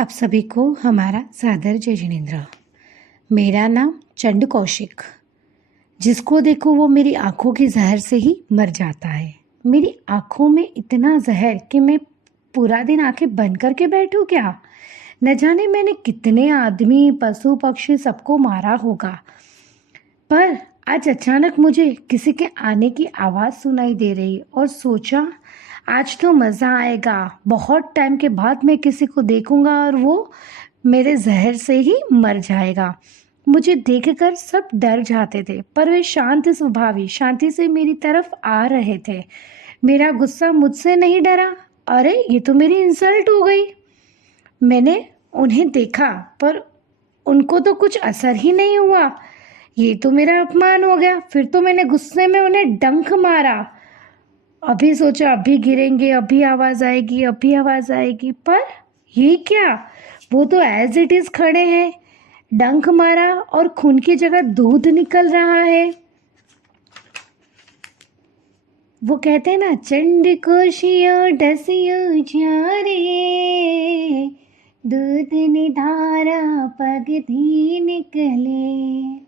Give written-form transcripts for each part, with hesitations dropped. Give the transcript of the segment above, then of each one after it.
आप सभी को हमारा सादर जय जिनेंद्र। मेरा नाम चंड कौशिक। जिसको देखो वो मेरी आंखों के जहर से ही मर जाता है। मेरी आंखों में इतना जहर कि मैं पूरा दिन आंखें बंद करके बैठूं क्या। न जाने मैंने कितने आदमी पशु पक्षी सबको मारा होगा, पर आज अचानक मुझे किसी के आने की आवाज़ सुनाई दे रही और सोचा आज तो मज़ा आएगा। बहुत टाइम के बाद मैं किसी को देखूंगा और वो मेरे जहर से ही मर जाएगा। मुझे देखकर सब डर जाते थे, पर वे शांत स्वभावी शांति से मेरी तरफ आ रहे थे। मेरा गुस्सा मुझसे नहीं डरा। अरे ये तो मेरी इंसल्ट हो गई। मैंने उन्हें देखा पर उनको तो कुछ असर ही नहीं हुआ। ये तो मेरा अपमान हो गया। फिर तो मैंने गुस्से में उन्हें डंक मारा। अभी सोचा अभी गिरेंगे, अभी आवाज आएगी, अभी आवाज आएगी, पर ये क्या, वो तो एज इट इज खड़े हैं। डंक मारा और खून की जगह दूध निकल रहा है। वो कहते हैं ना, चंड कोशियो डसियो जा रे, दूध निधारा पग धी निकले।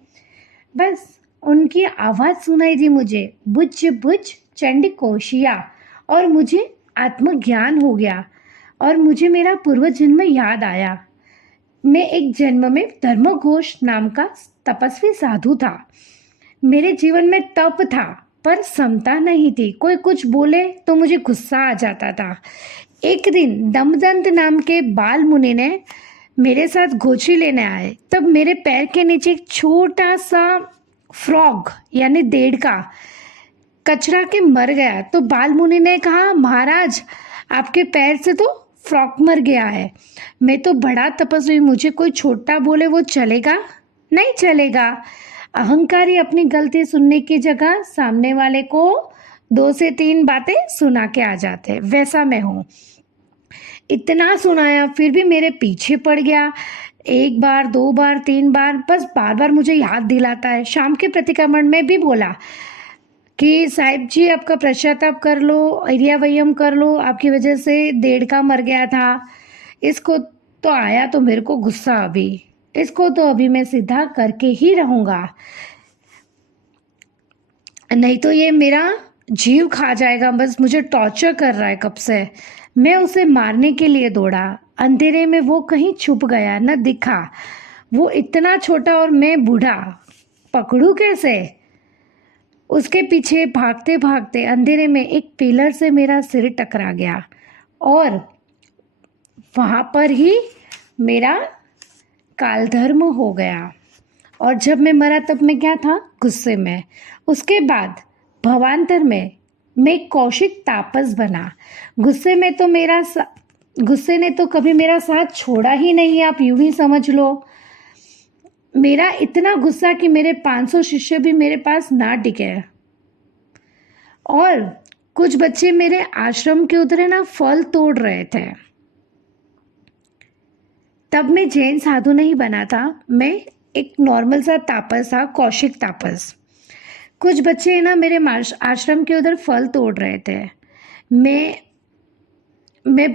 बस उनकी आवाज सुनाई दी मुझे, बुझ बुझ चंड कोशिया, और मुझे आत्मज्ञान हो गया और मुझे मेरा पूर्व जन्म याद आया। मैं एक जन्म में धर्मघोष नाम का तपस्वी साधु था। मेरे जीवन में तप था पर समता नहीं थी। कोई कुछ बोले तो मुझे गुस्सा आ जाता था। एक दिन दमदंत नाम के बाल मुनि ने मेरे साथ गोची लेने आए। तब मेरे पैर के नीचे एक छोटा सा फ्रॉग यानी देड़का कचरा के मर गया। तो बाल मुनि ने कहा, महाराज आपके पैर से तो फ्रॉग मर गया है। मैं तो बड़ा तपस्वी, मुझे कोई छोटा बोले वो चलेगा? नहीं चलेगा। अहंकारी अपनी गलती सुनने की जगह सामने वाले को 2 से 3 बातें सुना के आ जाते, वैसा मैं हूँ। इतना सुनाया फिर भी मेरे पीछे पड़ गया। 1 बार 2 बार 3 बार, बस बार बार मुझे याद दिलाता है। शाम के प्रतिक्रमण में भी बोला कि साहिब जी आपका पश्चाताप कर लो, एरिया वयम कर लो, आपकी वजह से देड़का मर गया था। इसको तो आया तो मेरे को गुस्सा, अभी इसको तो अभी मैं सीधा करके ही रहूँगा, नहीं तो ये मेरा जीव खा जाएगा। बस मुझे टॉर्चर कर रहा है कब से। मैं उसे मारने के लिए दौड़ा। अंधेरे में वो कहीं छुप गया, न दिखा। वो इतना छोटा और मैं बूढ़ा, पकड़ू कैसे? उसके पीछे भागते भागते अंधेरे में एक पिलर से मेरा सिर टकरा गया और वहाँ पर ही मेरा कालधर्म हो गया। और जब मैं मरा तब मैं क्या था? गुस्से में। उसके बाद भवांतर में मैं कौशिक तापस बना। गुस्से ने तो कभी मेरा साथ छोड़ा ही नहीं, आप यूं ही समझ लो। मेरा इतना गुस्सा कि मेरे 500 शिष्य भी मेरे पास ना टिके। और कुछ बच्चे मेरे आश्रम के उधर ना फल तोड़ रहे थे। तब मैं जैन साधु नहीं बना था, मैं एक नॉर्मल सा तापस था, कौशिक तापस। कुछ बच्चे ना मेरे आश्रम के उधर फल तोड़ रहे थे। मैं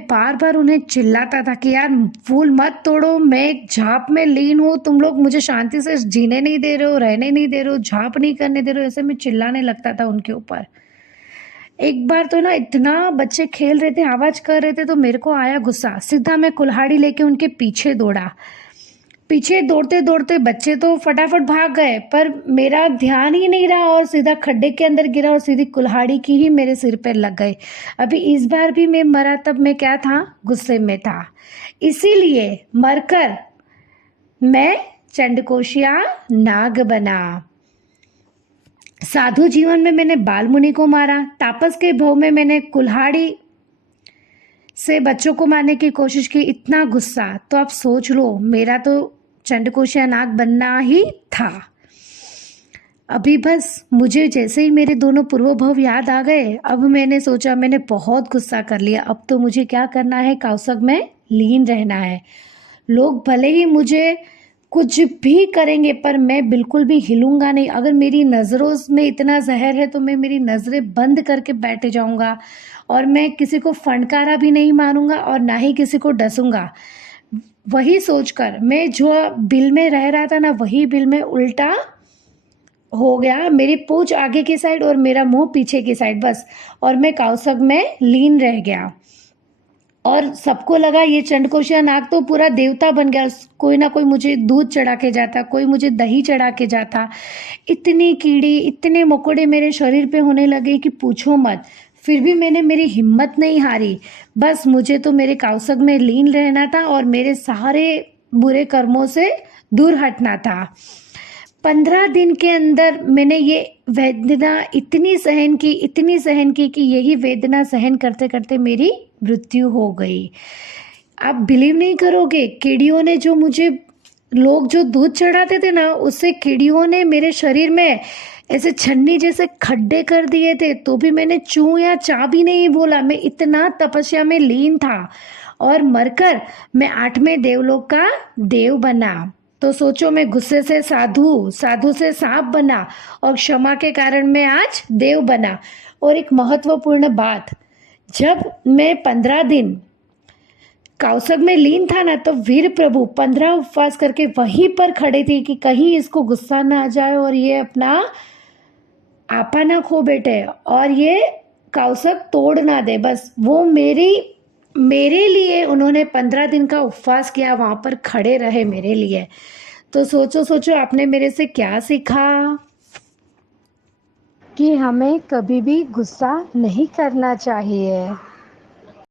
बार बार उन्हें चिल्लाता था कि यार फूल मत तोड़ो, मैं एक झाप में लीन हूँ, तुम लोग मुझे शांति से जीने नहीं दे रहे हो, रहने नहीं दे रहे हो, झाप नहीं करने दे रहे हो। ऐसे मैं चिल्लाने लगता था उनके ऊपर। एक बार तो ना इतना बच्चे खेल रहे थे, आवाज कर रहे थे, तो मेरे को आया गुस्सा। सीधा मैं कुल्हाड़ी लेके उनके पीछे दौड़ा। पीछे दौड़ते दौड़ते बच्चे तो फटाफट भाग गए, पर मेरा ध्यान ही नहीं रहा और सीधा खड्डे के अंदर गिरा और सीधी कुल्हाड़ी की ही मेरे सिर पर लग गई। अभी इस बार भी मैं मरा, तब मैं क्या था? गुस्से में था। इसीलिए मरकर मैं चंडकोशिया नाग बना। साधु जीवन में मैंने बाल मुनि को मारा। तापस के भव में मैंने कुल्हाड़ी से बच्चों को मारने की कोशिश की। इतना गुस्सा, तो आप सोच लो, मेरा तो चंडकोशिया नाग बनना ही था। अभी बस मुझे जैसे ही मेरे दोनों पूर्व भव याद आ गए, अब मैंने सोचा मैंने बहुत गुस्सा कर लिया, अब तो मुझे क्या करना है? कौशक में लीन रहना है। लोग भले ही मुझे कुछ भी करेंगे पर मैं बिल्कुल भी हिलूंगा नहीं। अगर मेरी नज़रों में इतना जहर है तो मैं मेरी नज़रें बंद करके बैठ जाऊंगा और मैं किसी को फंडकारा भी नहीं मारूंगा और ना ही किसी को डसूंगा। वही सोचकर मैं जो बिल में रह रहा था ना, वही बिल में उल्टा हो गया, मेरी पूंछ आगे की साइड और मेरा मुंह पीछे की साइड बस, और मैं कौसक में लीन रह गया। और सबको लगा ये चंडकोशिया नाग तो पूरा देवता बन गया, कोई ना कोई मुझे दूध चढ़ा के जाता, कोई मुझे दही चढ़ा के जाता। इतनी कीड़ी, इतने मकोड़े मेरे शरीर पे होने लगे कि पूछो मत। फिर भी मैंने मेरी हिम्मत नहीं हारी, बस मुझे तो मेरे कौसक में लीन रहना था और मेरे सारे बुरे कर्मों से दूर हटना था। 15 दिन के अंदर मैंने ये वेदना इतनी सहन की, इतनी सहन की कि यही वेदना सहन करते करते मेरी मृत्यु हो गई। आप बिलीव नहीं करोगे, कीड़ियों ने जो मुझे, लोग जो दूध चढ़ाते थे ना, उससे कीड़ियों ने मेरे शरीर में ऐसे छन्नी जैसे खड्डे कर दिए थे, तो भी मैंने चू या चा भी नहीं बोला। मैं इतना तपस्या में लीन था और मरकर मैं 8वें देवलोक का देव बना। तो सोचो, मैं गुस्से से साधु, साधु से सांप बना और क्षमा के कारण मैं आज देव बना। और एक महत्वपूर्ण बात, जब मैं 15 दिन कौसक में लीन था ना, तो वीर प्रभु 15 उपवास करके वहीं पर खड़े थे कि कहीं इसको गुस्सा ना आ जाए और ये अपना आपा ना खो बैठे और ये कौसक तोड़ ना दे। बस वो मेरे लिए उन्होंने 15 दिन का उपवास किया, वहाँ पर खड़े रहे मेरे लिए। तो सोचो सोचो, आपने मेरे से क्या सीखा कि हमें कभी भी गुस्सा नहीं करना चाहिए।